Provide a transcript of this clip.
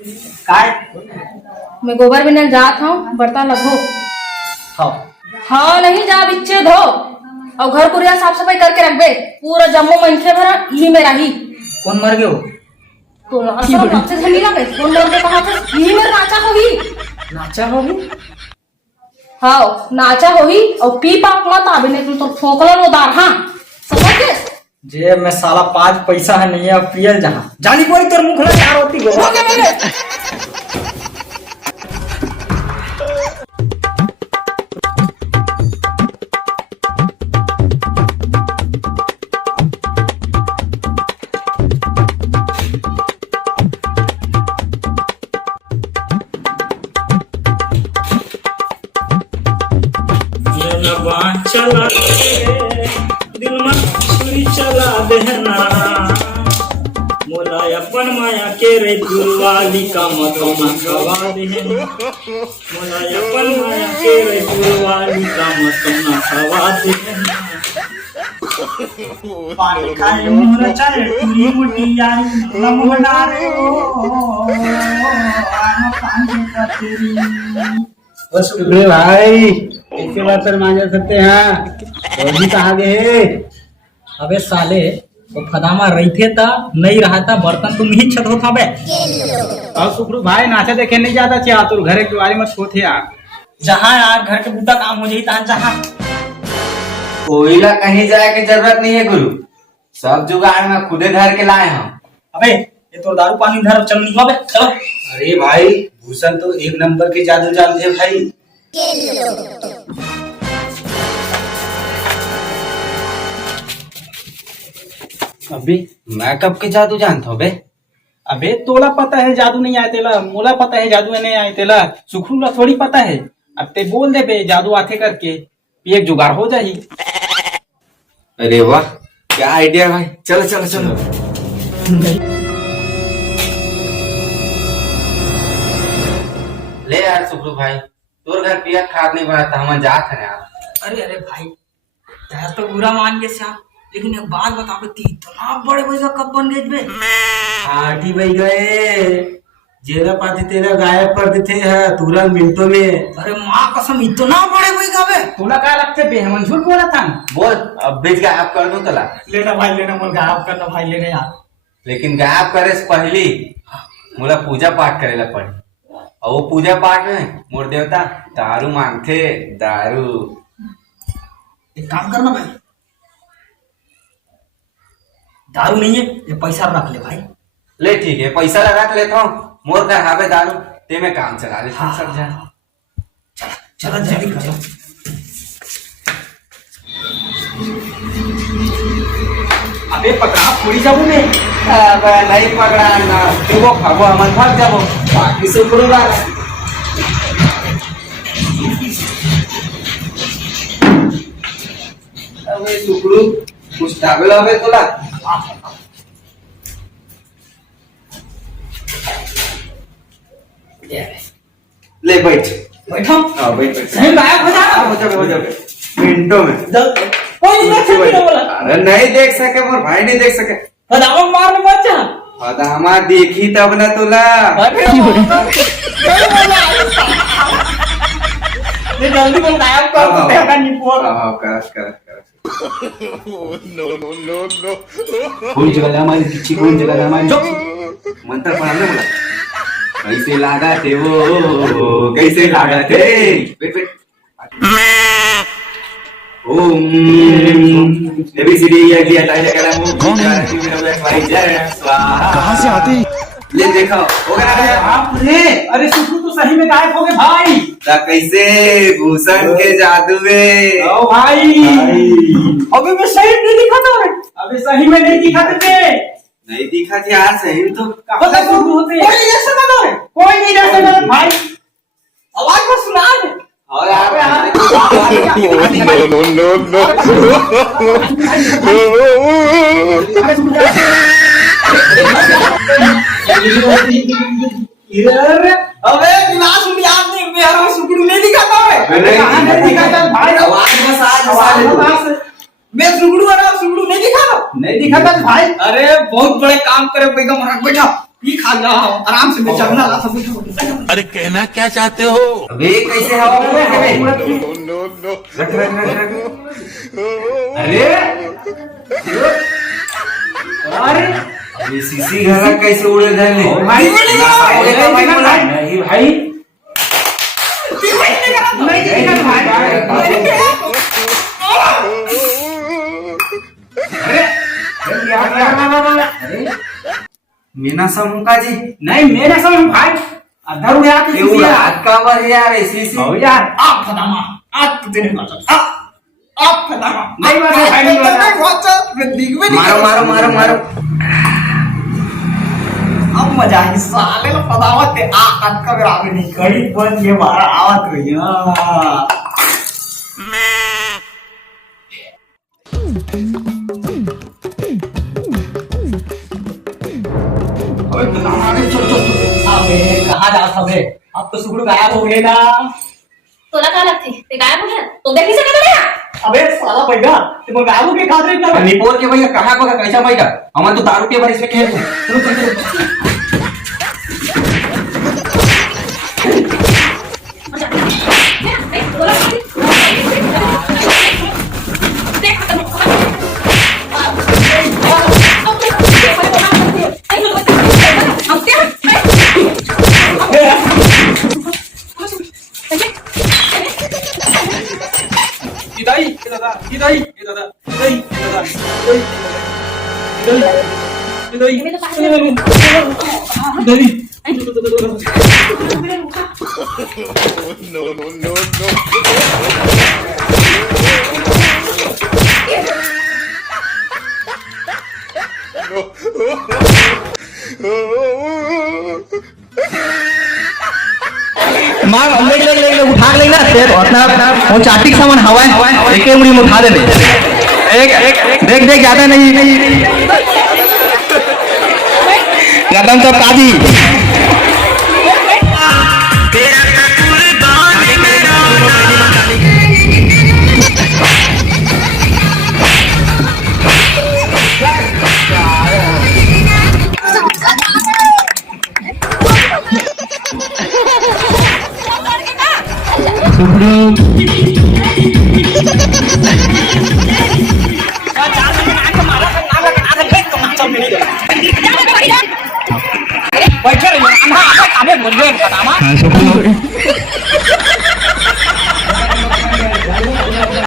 काय मैं गोबर बिना जात हूँ, बर्तन लगो। हाँ हाँ नहीं जा बिच्चे धो और घर कुरिया साफ सफाई करके रख बे। पूरा जम्मू मनखे भरा यही मेरा ही। कौन मर गयो? तो सबसे झमेला पे कौन मर के कहा था? यही मेरा नाचा होगी। नाचा होगी? हाँ नाचा होगी और पी पाप मत आवे नहीं तुम तो ठोकलन उदार। हाँ समझ गए? जे मैं साला 5 पैसा है नहीं है पियल जहाँ जानी कोई तेरे मुंह खुला चार होती गो। चला दिल में छुरी चला देना मोला अपन माया के रे गुरवाली का मतों गवा देना मोला अपन माया के रे गुरवाली का मतों गवा देना पानी खाए मोर चाहे पूरी मुट्ठी यारी नमोना रे आना पानी का तेरी। अरे भाई कैसे बर्तन मांज सकते हैं? और भी कहाँ गए? अबे साले वो फदामा रही थे ता नहीं रहा था बर्तन तुम ही छत होता बे। और सुखरू भाई नाचा देखे नहीं जाता चाह तो घर के बारे में सोच यार। जहाँ यार घर के बूटा काम हो जाए तहाँ जहाँ कोयला कहीं जाए की जरूरत नहीं है गुरु, सब जुगाड़ में खुदे धर के लाए हम। अबे ये तो दारू पानी धर चल निकलो बे चलो। अरे भाई भूषण तो एक नंबर के जादू जानते हैं भाई। अभी मैं कब के जादू जानता हूँ बे? अबे तोला पता है जादू नहीं आए तेला, मोला पता है जादू नहीं आए तेला, सुखरू ला थोड़ी पता है। अब ते बोल दे बे जादू आते करके एक जुगाड़ हो जाही। अरे वाह क्या आइडिया भाई, चलो चलो चलो। ले यार सुखरू भाई, तोर घर पिया खाद नहीं बना था, हम जात है यार। अरे भाई तेरा तो बुरा मान गया श्याम, लेकिन एक बात बता बे इतना बड़े पैसा कब बन गए बे? आठी बज गए, जेरा पाती तेरा गायब कर देते हैं तुरंत मिनटों में। अरे माँ कसम इतना बड़े पैसा बे? तोला क्या लगते बे? हम झूठ बोला था। बोल अब बीच गायब कर दूं तला। लेना भाई लेना, मोल गायब करना भाई लेना यार। लेकिन गायब करे से पहली मोला पूजा पाठ करेला पड़ी, और वो पूजा पाठ में मोर देवता दारू मांगते, दारू। एक काम करना भाई, दारू नहीं है ये पैसा रख ले भाई। ले ठीक है पैसा लगा के लेता हूँ, मोर का हावे दारू ते में काम चला ले। हाँ, सब जाए चलो जल्दी करो। अबे पकड़ा पूरी जाबू में। अबे नहीं पकड़ा ना वो खाबो हम भाग जाबो बाकी से गुरुवार। अबे सुकरू कुछ टावेल अबे तोला। ले बैठ बैठो। हाँ बैठ बैठ। सही गायब हो जाना। हो जाओ मिनटों में। कोई नहीं देख सके बोला। अरे नहीं देख सके मोर भाई, नहीं देख सके। फदामा मारने मत जा। फदामा देखी तब ना तोला। अरे ये जल्दी बोल गायब कर दो तेरा निपोर। हाँ करस करस करस। कौन जगह हमारी पीछे, कौन जगह हमारी मंत्र पढ़ाने बोला। कैसे लागा थे वो, कैसे लागा थे। Wait wait. ओम एबीसीडी ये कहाँ से आते? ले देखो हो गया ना। आप रे, अरे सुखरू तो सही में गायब हो गए भाई। ता कैसे भूषण के जादू में। ओ भाई अबे मैं सही नहीं दिखा था। अबे सही में नहीं दिखा थे। नहीं दिखा थे यार, सही में तो कहाँ शुरू होते? कोई नहीं ऐसा ना करे। कोई नहीं जा सकता भाई। आवाज को सुना दे। और यार अबे विलास में याद नहीं मेरा सुकड़ू नहीं दिखाता है। नहीं दिखाता भाई। आवाज में साथ मैं सुकड़ू आ रहा, सुकड़ू नहीं दिखा रहा। नहीं दिखाता भाई। अरे बहुत बड़े काम करे बेगम रख बैठा। पी खा जा आराम से मैं चलना ला सब अरे कहना क्या चाहते हो? अबे कैसे हवा में रखे बे? रख रख रख रख। अरे अरे ये सीसी घर कैसे उड़े जाने? भाई नहीं भाई मीना समूका जी नहीं मेरे समझ भाई अधर उड़ा के ये किसी हाथ का वर यार सीसी हो यार आप फदामा आप तो तेरे माता आप फदामा नहीं बात है भाई नहीं बात है। मैं दिख में मारो मारो मारो मारो। अब मजा आई साले ला फदामा ते हाथ का मेरा आगे नहीं कड़ी बन ये मारा आवत हुई हां अबे कहाँ जा सबे अब तो सुगड़ू गायब हो गए ना तुला काय लागते ते गायब हो गया तो देख नहीं सकते भैया अबे साला पैगा ते मग गायब हो गए कहाँ रहे ना निपोर के भैया कहाँ को कैसा भैया हमारे तो दारू के बारे इसमें खेल चलो चलो इधर ही दादा इधर ही दादा इधर ही दादा इधर ही इधर ही No, no, no, no. मार लेग लेग लेग उठा लेना तेरे अपना वो चाटी सामान हवा है एक मुड़ी में उठा देने एक देख देख ज्यादा नहीं ज्यादा तो काजी बैठे रहिए अंधा आगे काबे बोल रहे हैं बतामा